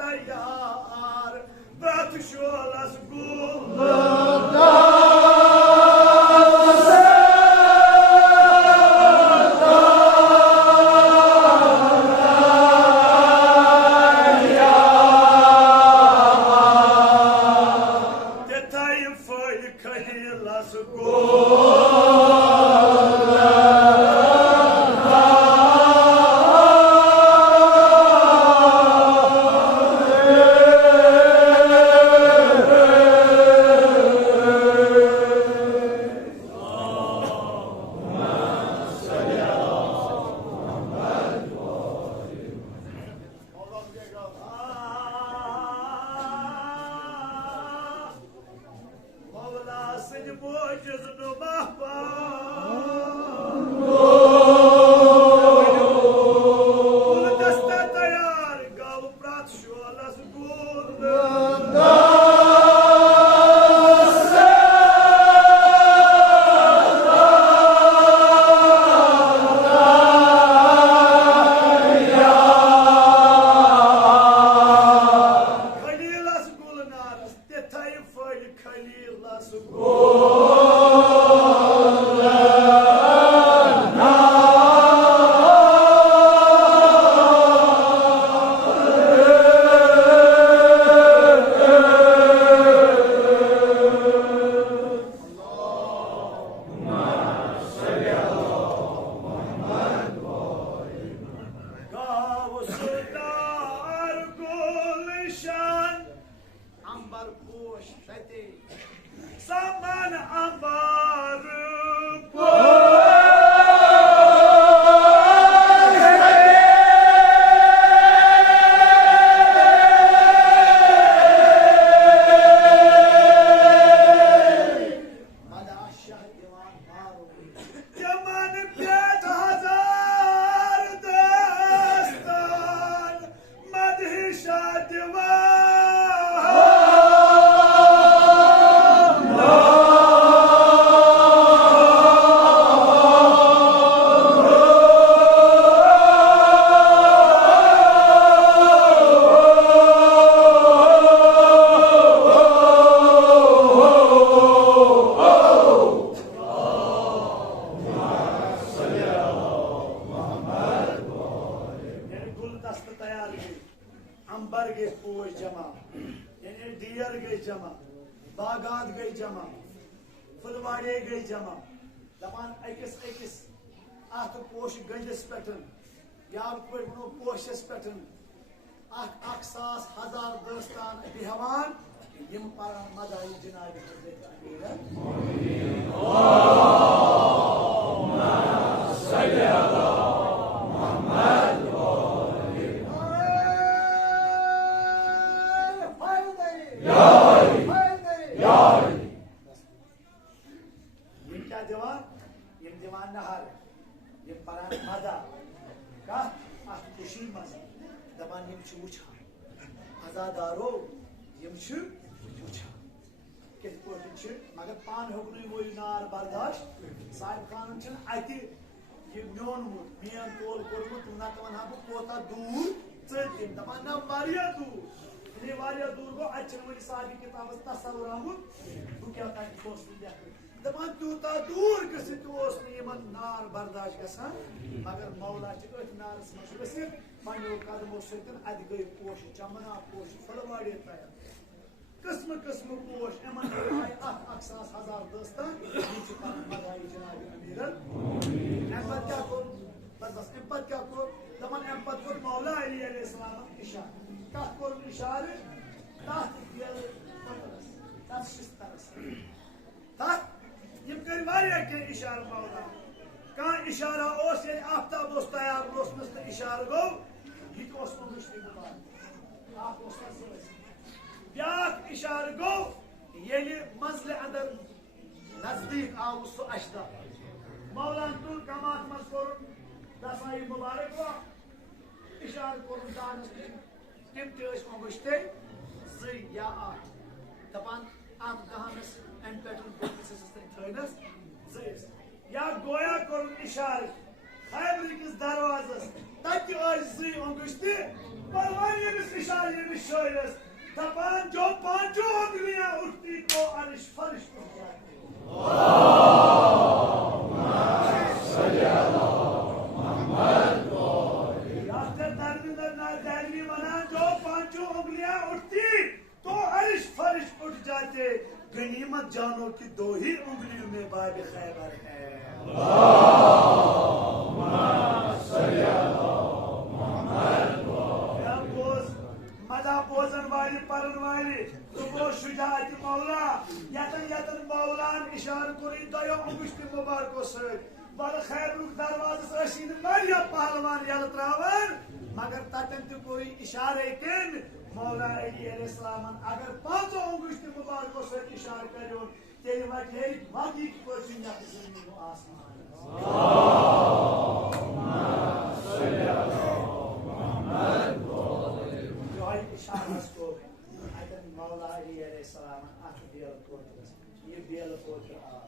तैयार प्रत शोलस गुल मगर पान होगन वो नार बर्दाश्त साहिब खान अति म्योनमुत मेन तोल कोर्मुत नत वन बह कोता दूर चल दपान ना वारिया दूर ये वारिया दूर गो अच्छन वली साहिब किताब तसव्वुर आमुत तू क्या तोस दपान तूता दूर गसित यमन नार बर्दाश्त गसान मगर मौला अथ नारस मज गसित पनो कदमों सत अद गई पोश चमना पोश फलवाड़ी तैयार किस्म किस्म पोश एमन अक्सास हजार दस्तान मदाई जनाब अमीरन एम क्या को बस एम क्या को दमन एम को मौला अली अलैहिस्सलाम इशारा कत को इशारे तथ गेल पतरस तथ शिस्तरस तथ यम कर वारिया के इशारा मौला का इशारा ओस ये आफ्ताब ओस तैयार रोशनस ते इशारा गो ये ओस मुश्किल बात आप ओस ब्याक इशार गो ये मंजिल अंदर नजदीक आव सो अशदा मौलान तुल कमात मज कोर दसाई मुबारक वा इशार कोर दानस तिम तेस मंगुश्ते जई या आ दपान आप दहानस एंड पेटल बोकस थयनस जई या गोया कोर इशार खैबरिकस दरवाजस तक जी अंगुश्ती पलवान यमिस इशार यमिस शोयरस दपान जो पांचों उंगलियां उठती तो अर्श फर्श उठ जाते। डॉक्टर धर्मेंद्र नाथ दैलवी मना जो पांचों उंगलियां उठती तो अर्श फर्श उठ जाते। गनीमत जानो कि 2 ही उंगलियों में बाब खैबर है। मदा बोजन वाली परन वाली तो शुजात मौला यतन यतन मौलान इशार कोरी दयो अंगुश्ती मुबारको सर बल खैबरुक दरवाजस अशीन वारिया पहलवान यल त्रावन मगर तटन तो कोई इशारे केन मौला अली अलैहिस्सलाम अगर 5 अंगुश्ती मुबारको सर इशार करो तेरे वटे वागी कोई न जमीन आसमान इशारस को अतन मौला अली अलैहिस्सलाम अख बेल कोतरस ये बेल कोतर आ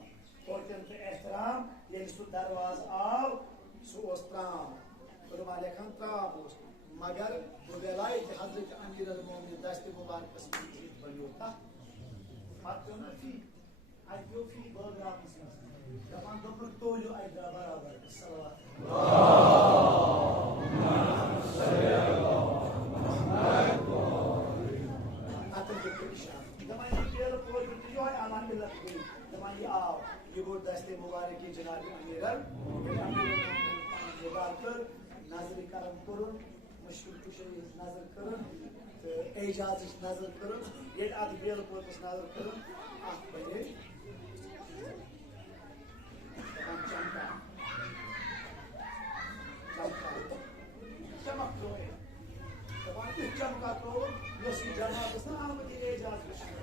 कोतन पे एहतराम ये सु दरवाज आव सु ओस्त्राम फरमा लेखन त्राम मगर बुदलाई हजरत अमीर अल मोमिन दस्त मुबारक तस्मीर बनियोता मातुना फी आयो फी बलराम तमाम दोनों तोलो आइदा बराबर सल्लल्लाहु दस्ते मुबारक की जनाब अमीरल नजर करम करुन मुश्किल कुशल नजर करुन एजाज नजर करुन ये अद बेल पोतस नजर करुन अख बने चमका चमका चमक तो है तमाम चमका तो यसी जमात ना आमद एजाज कुशल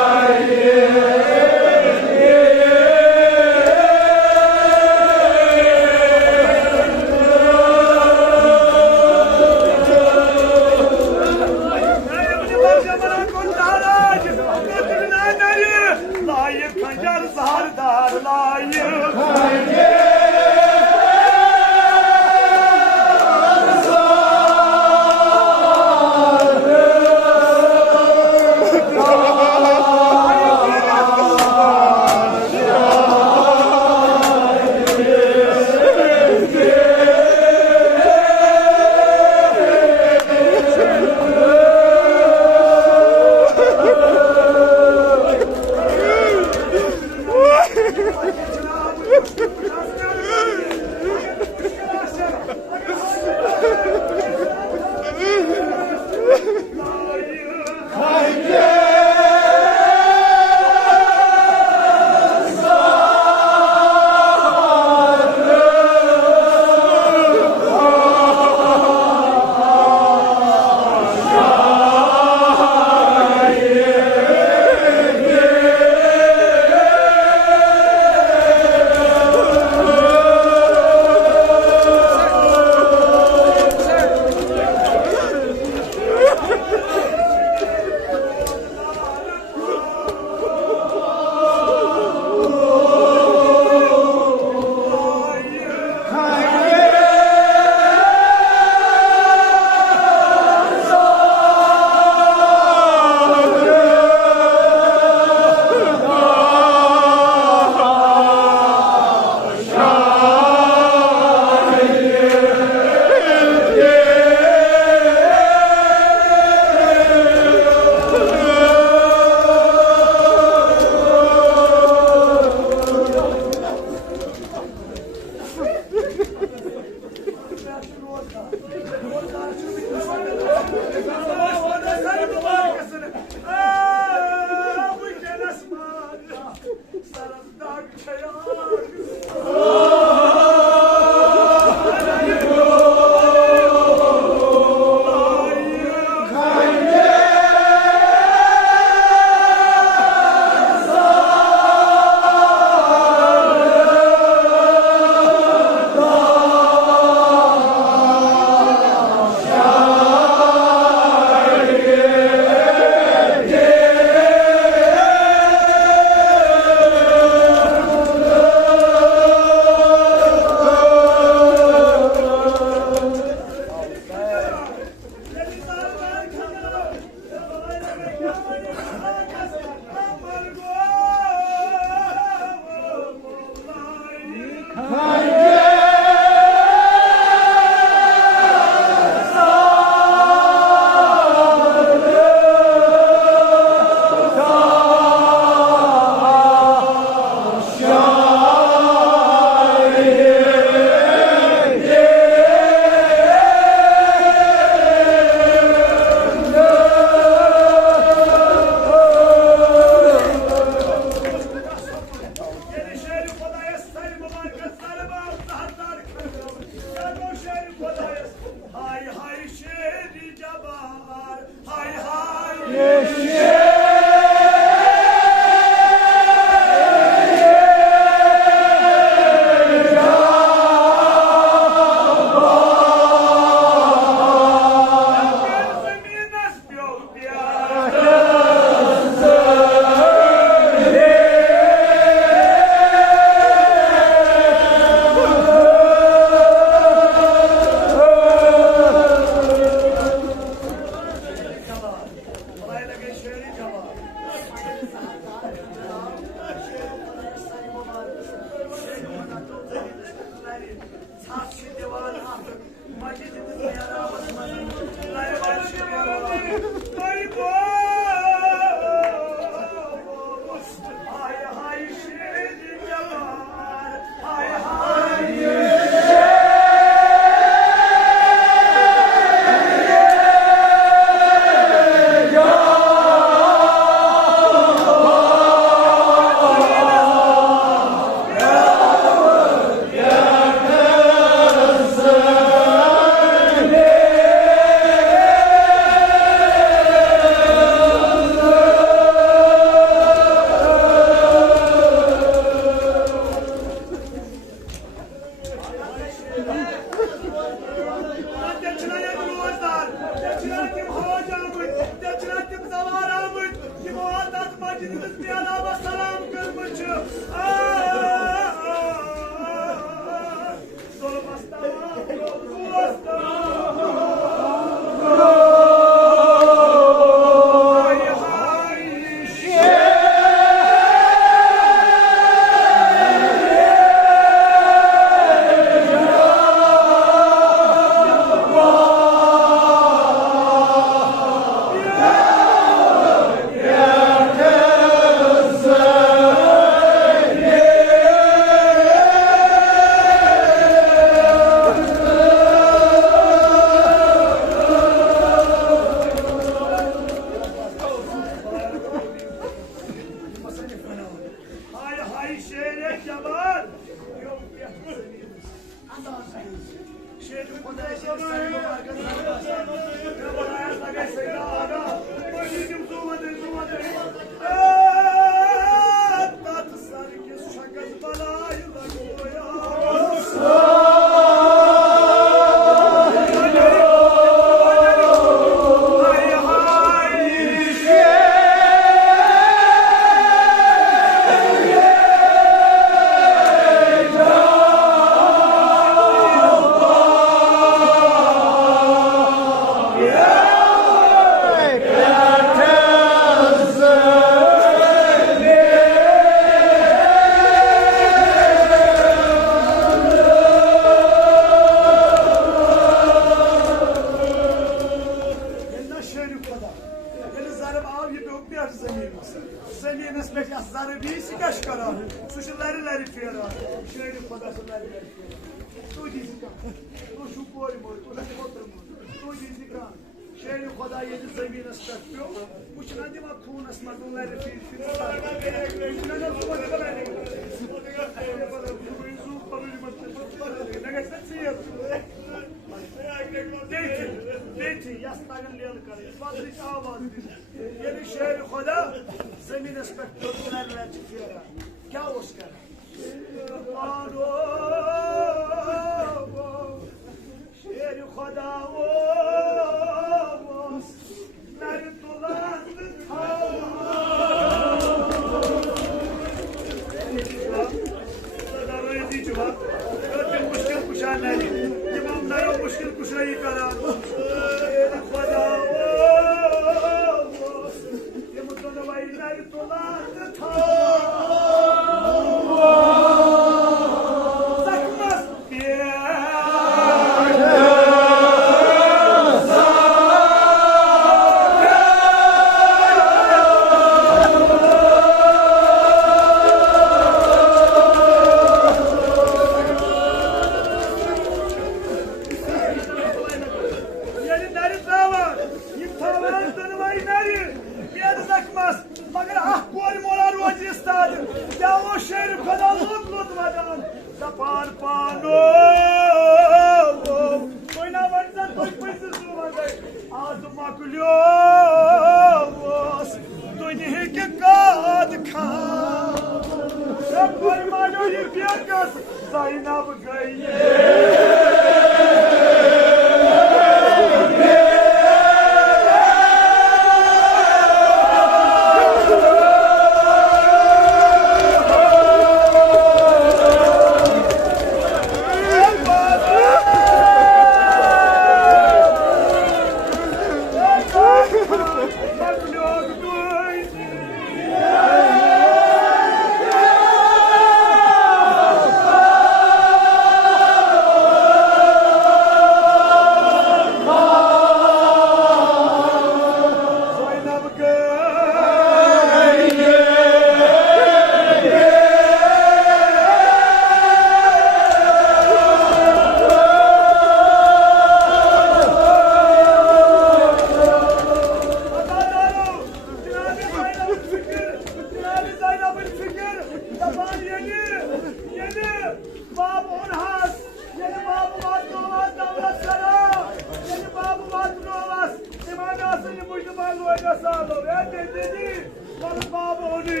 Kasalo, dedi, Balbaboni,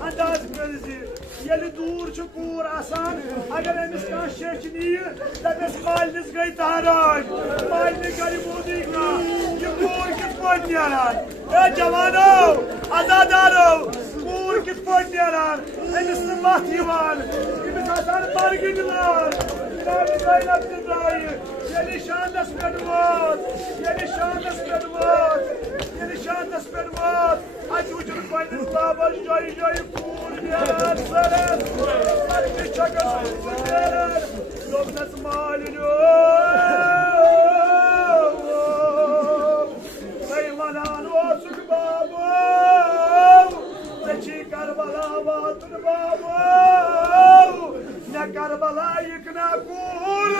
andaz kırıcı. Yeli dur çukur asan, agar emis kan şekniyi, debes maliniz gay taharay, malini garip odikna, kur kit yaran. Cavano, azadaro, kur kit yaran. Emis mahtivan, emis hasan bargınlar. Yeli şandas pedvat, yeli şandas pedvat. Aç ucunu koydun baba, joy kur yaran seret. Hadi çakasın yaran, loknas malini. Saymanan olsun baba, seçi Karbala vatın baba. Ne Karbala yıkına kur.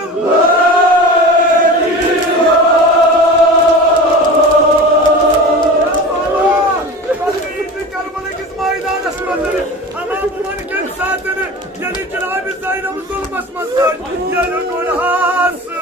Ama bu maniken saatini yeni Cenab-ı Zaynamız olmasmazlar. Yeni Kurhası.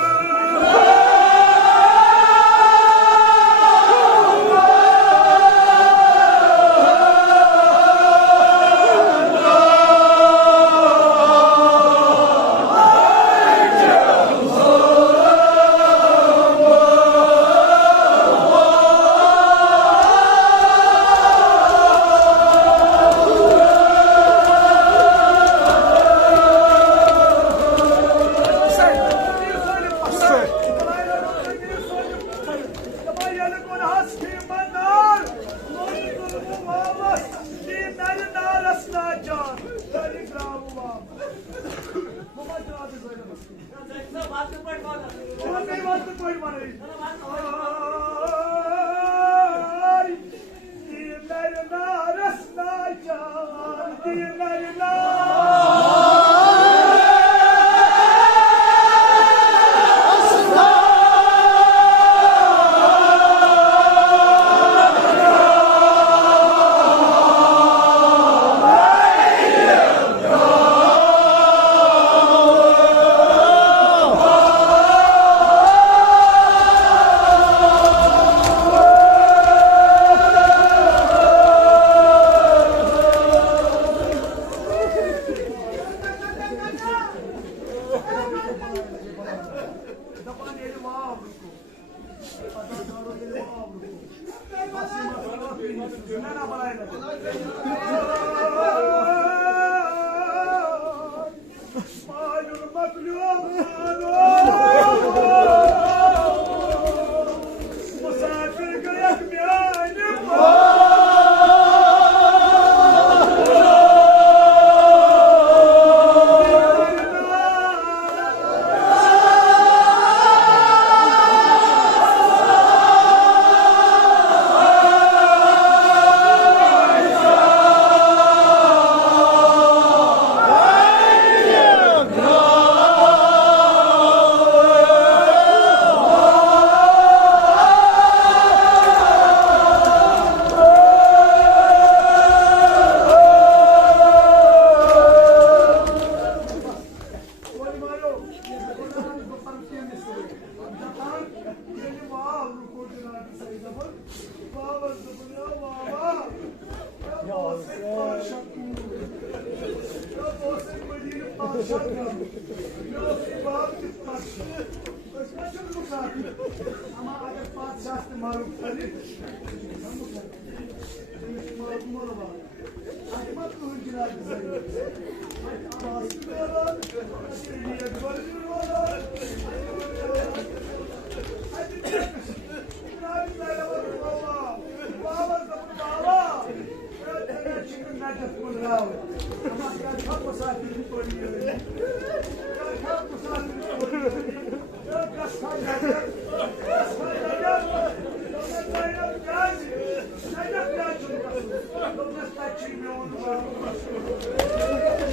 Ama agar padişahı maruf kali, maruf var. Akmat kurucular bize. Aslında niye varıyorlar? Hadi çıkın. Nabilerle bakın baba. Baba da baba. Öyle çıkın nerede kullanıyor? Ama gel kalk saatini koyuyor. Gel kalk saatini koyuyor. Don't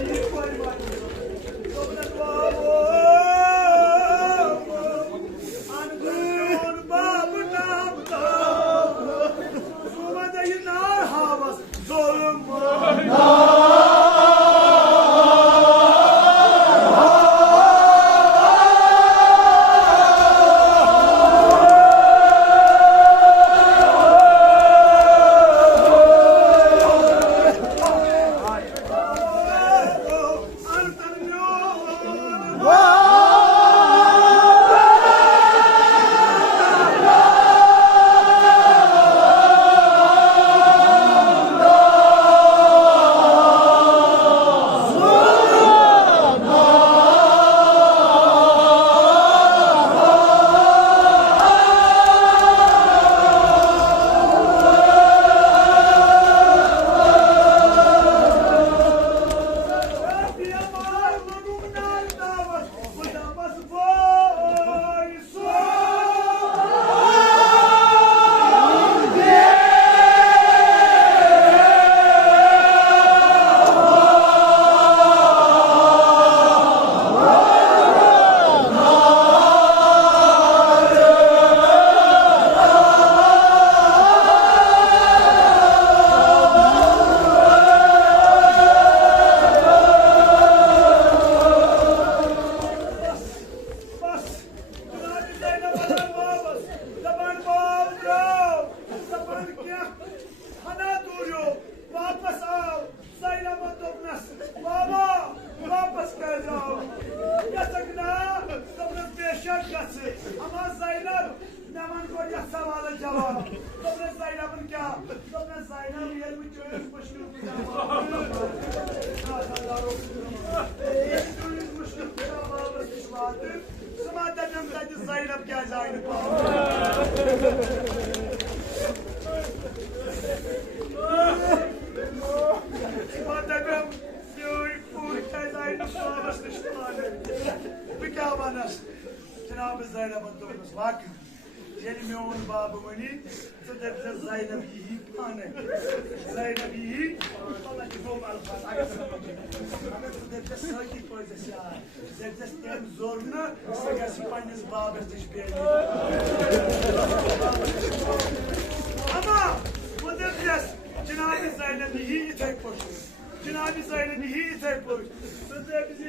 Dobra Zeynep'in kâ. Dobra Zeynep yer mi çöğüz başlıyor pijama. Yer çöğüz başlıyor pijama almış vardı. Zaman dedim dedi Zeynep gel Zeynep Madem gel Zeynep almış vardı. Pijamanas. Cenab-ı Zeynep'in doğrusu bak. Jelmiyon babamını sıdırtı Zeynep yiğit mane. Zeynep yiğit. Valla ki bu alfaz. Ama sıdırtı sakit koyacağız ya. Sıdırtı tem zoruna sagası pannes babası şüpheli. Ama bu sıdırtı Cenab-ı Zeynep yiğit tek boşu. Cenab-ı Zeynep yiğit tek boşu. Sıdırtı